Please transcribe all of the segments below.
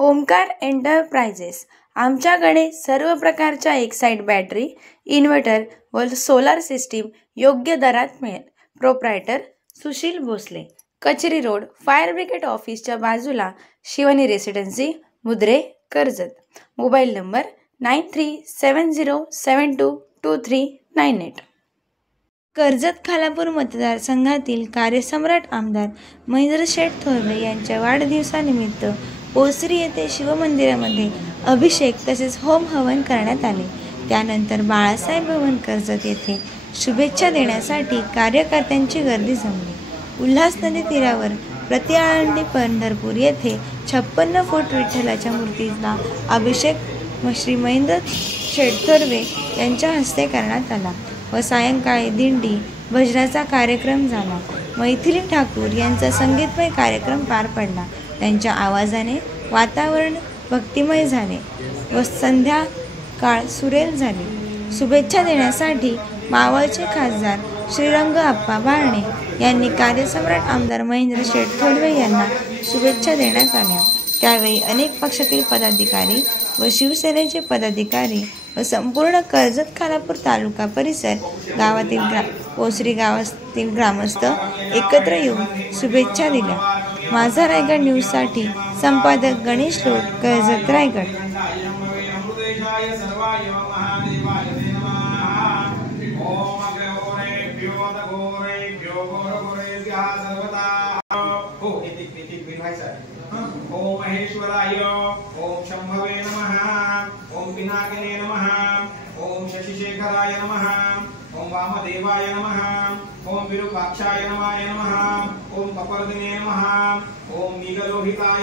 Omkar enterprises आमच्याकडे सर्व प्रकारच्या एक्साइड बॅटरी, इन्व्हर्टर व सोलार सिस्टीम योग्य दरात मिळेल. प्रोप्रायटर सुशील भोसले, कचेरी रोड, फायर ब्रिगेड ऑफिसच्या बाजूला, Shivani residency, Mudre, Karjat. Mobile number 9370722398. Karjat Khalapur मतदारसंघातील कार्यसम्राट आमदार महेंद्र शेठ थोरवे यांच्या वाढदिवसानिमित्त ओसरी येथे शिवमंदिरामध्ये अभिषेक तसेच होम हवन करण्यात आले. त्यानंतर बाळासाहेब भवन कर्जत येथे शुभेच्छा देण्यासाठी कार्यकर्त्यांची गर्दी जमली. उल्हास नदी तीरावर प्रतिआळंदी पंढरपूर येथे 56 फूट विठ्ठलाच्या मूर्तीला अभिषेक श्री महेंद्र शेठ थोरवे यांच्या हस्ते करण्यात आला व सायंकाळी दिंडी भजनाचा कार्यक्रम झाला. मैथिली ठाकूर यांचा संगीतमय कार्यक्रम पार पडला. त्यांच्या आवाजाने वातावरण भक्तिमय झाले व संध्याकाळ सुरेल झाली. शुभेच्छा देण्यासाठी मावळचे खासदार श्रीरंग आप्पा बारणे यांनी कार्यसम्राट आमदार महेंद्र शेठ थोरवे यांना शुभेच्छा देण्यात आल्या. त्यावेळी अनेक पक्षातील पदाधिकारी व शिवसेनेचे पदाधिकारी व संपूर्ण कर्जत खालापूर तालुका परिसर गावातील ओसरी गावातील ग्रामस्थ एकत्र येऊन शुभेच्छा दिल्या. माझा रायगड न्यूजसाठी संपादक गणेश लोट, कर्जत, रायगड. ओम महेश्वराय, ओम शंभवे नमः, ओम पिनाकिने नमः, ओम शशिशेखराय नमः, ओम वामदेवाय नमः, ओम विरूपाक्षाय नमः, ओम कपर्दिने नमः, ओम नीललोहिताय.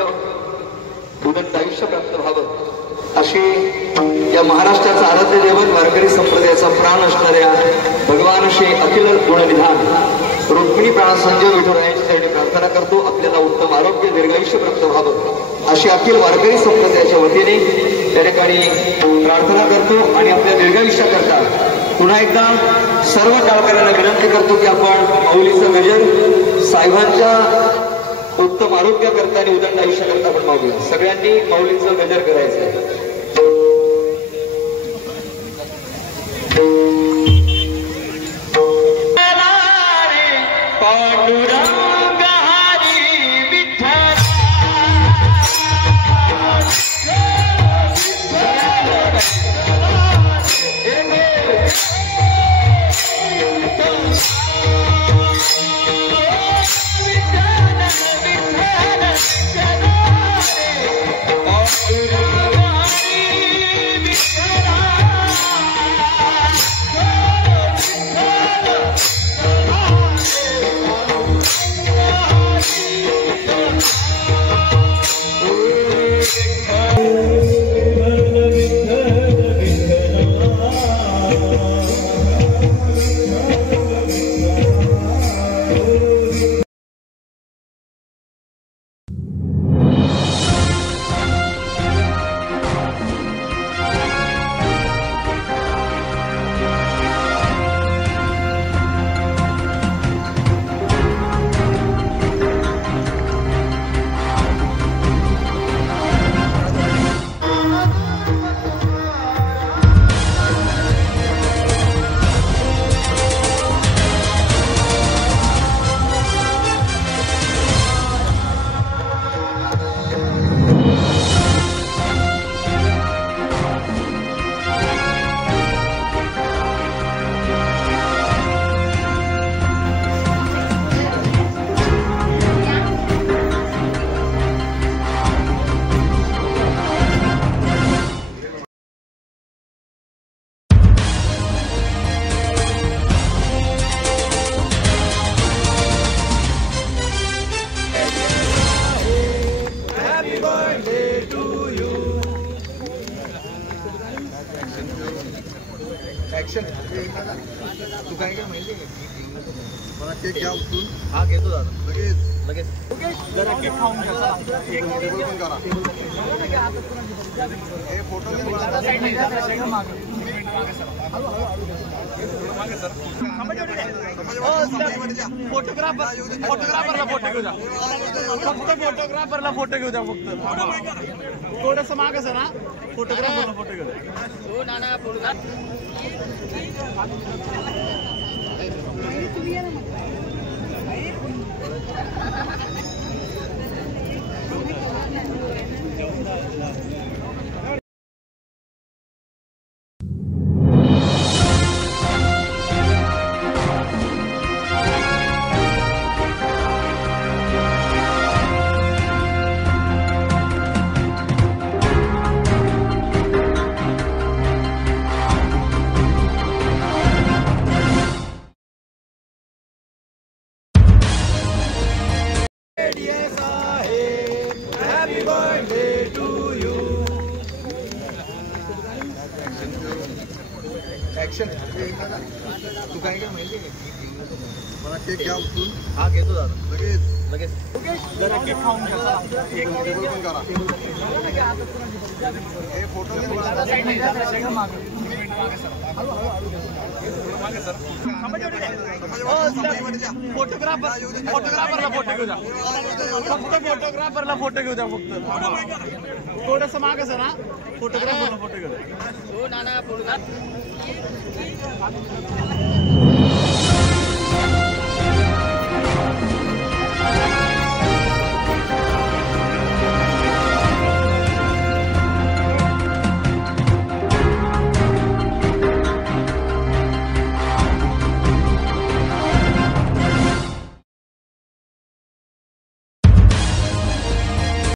आरोग्य उदंड आयुष्य प्राप्त व्हावं अशी या महाराष्ट्राचं आराध्य दैवत वारकरी संप्रदायाचा प्राण असणाऱ्या भगवान श्री अखिल गुणनिधान रुक्मिणी प्राण संजय विठुरायांची प्रार्थना करतो. आपल्याला उत्तम आरोग्य दीर्घायुष्य प्राप्त व्हावं अशी अखिल वारकरी संप्रदायाच्या वतीने त्या ठिकाणी प्रार्थना करतो. आणि आपल्या दीर्घायुष्याकरता पुन्हा एकदा सर्व टाळकऱ्यांना विनंती करतो की आपण माऊलीचं गजर साहेबांच्या उत्तम आरोग्याकरता आणि उदंड आयुष्याकरता आपण मागूया. सगळ्यांनी माऊलीचं गजर करायचं आहे. तू काय काय माहिती मला केक घ्या उचलून. हा घेतो दादा लगेच लगेच जरा केक खाऊन घ्या. हे फोटो फोटोग्राफरला फोटो घेऊ द्या. फक्त फोटोग्राफरला फोटो घेऊ द्या. फक्त थोडंसं मागं सर. ना फोटोग्राफरला फोटो घेऊ द्या. तू काय काय माहिती मला केक घ्या उचलून. हा घेतो दादा लगेच लगेच जरा केक खाऊन घ्या. हे फोटो फोटोग्राफरला फोटो घेऊ द्या. फक्त फोटोग्राफरला फोटो घेऊ द्या. फक्त थोडंसं मागं सर. ना फोटोग्राफरला फोटो घेऊ द्या.